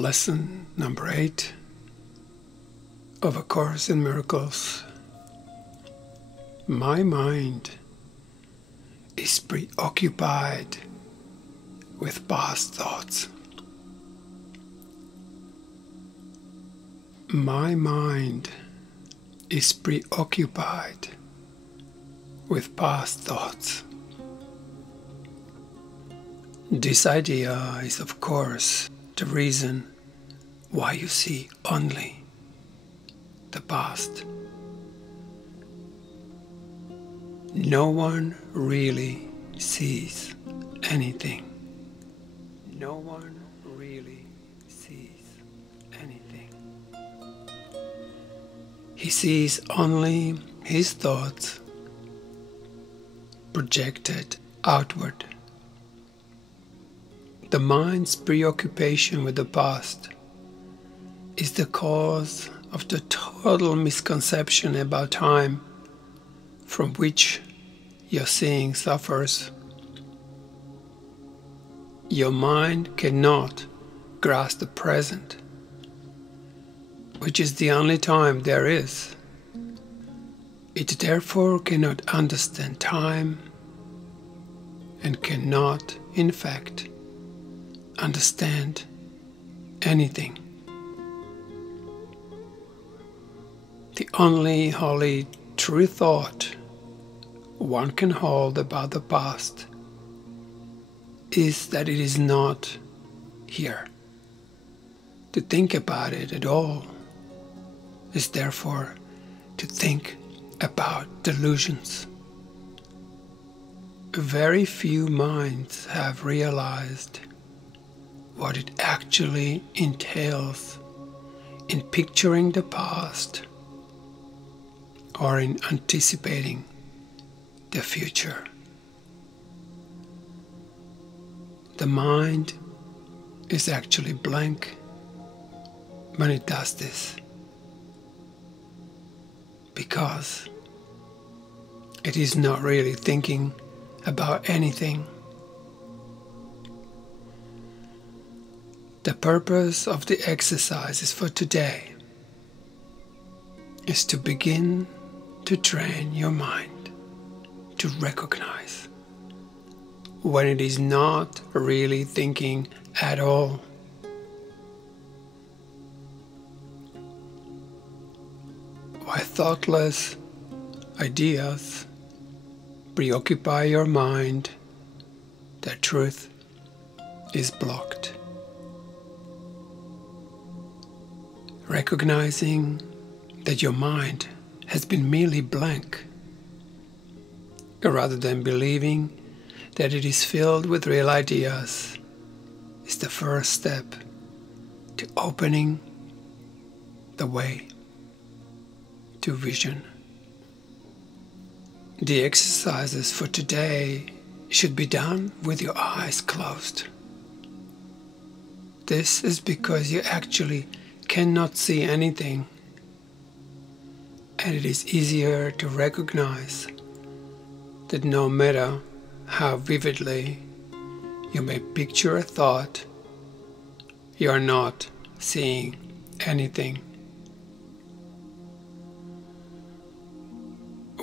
Lesson number 8 of A Course in Miracles. My mind is preoccupied with past thoughts. My mind is preoccupied with past thoughts. This idea is, of course, the reason why you see only the past. No one really sees anything. No one really sees anything. He sees only his thoughts projected outward. The mind's preoccupation with the past is the cause of the total misconception about time from which your seeing suffers. Your mind cannot grasp the present, which is the only time there is. It therefore cannot understand time and cannot, in fact, understand anything. The only wholly true thought one can hold about the past is that it is not here. To think about it at all is therefore to think about delusions. Very few minds have realized what it actually entails in picturing the past or in anticipating the future. The mind is actually blank when it does this, because it is not really thinking about anything. The purpose of the exercises for today is to begin to train your mind to recognize when it is not really thinking at all. Why thoughtless ideas preoccupy your mind, the truth is blocked. Recognizing that your mind has been merely blank, rather than believing that it is filled with real ideas, is the first step to opening the way to vision. The exercises for today should be done with your eyes closed. This is because you actually cannot see anything, and it is easier to recognize that no matter how vividly you may picture a thought, you are not seeing anything.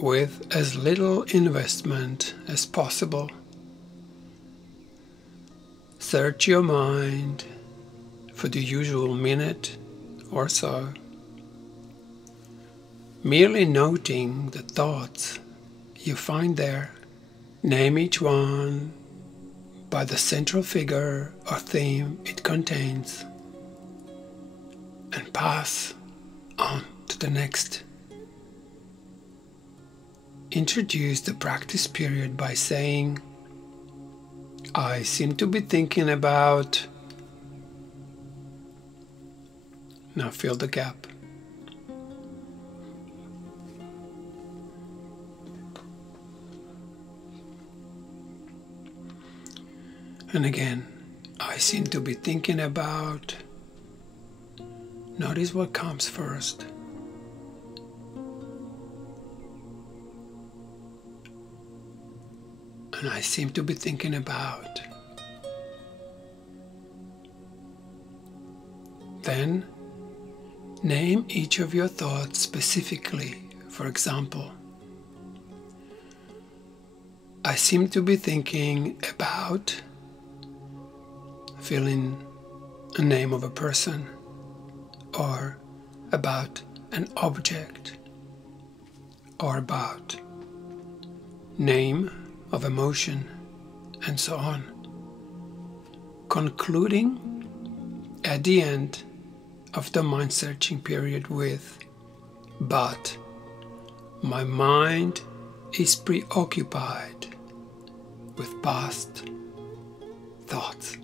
With as little investment as possible, search your mind for the usual minute or so, merely noting the thoughts you find there. Name each one by the central figure or theme it contains, and pass on to the next. Introduce the practice period by saying, I seem to be thinking about. Now fill the gap. And again, I seem to be thinking about. Notice what comes first. And I seem to be thinking about. Then name each of your thoughts specifically. For example, I seem to be thinking about, fill in a name of a person, or about an object, or about name of emotion, and so on. Concluding at the end of the mind searching period with, but my mind is preoccupied with past thoughts.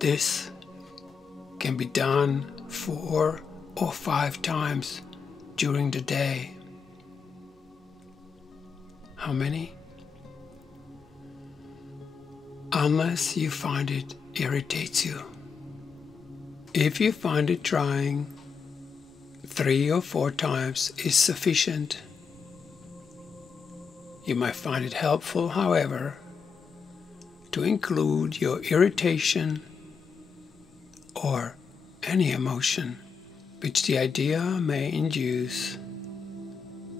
This can be done 4 or 5 times during the day. How many? Unless you find it irritates you. If you find it trying 3 or 4 times is sufficient. You might find it helpful, however, to include your irritation or any emotion which the idea may induce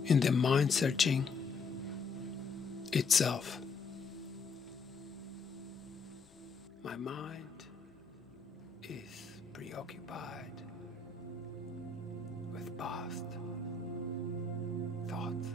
in the mind searching itself. My mind is preoccupied with past thoughts.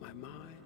My mind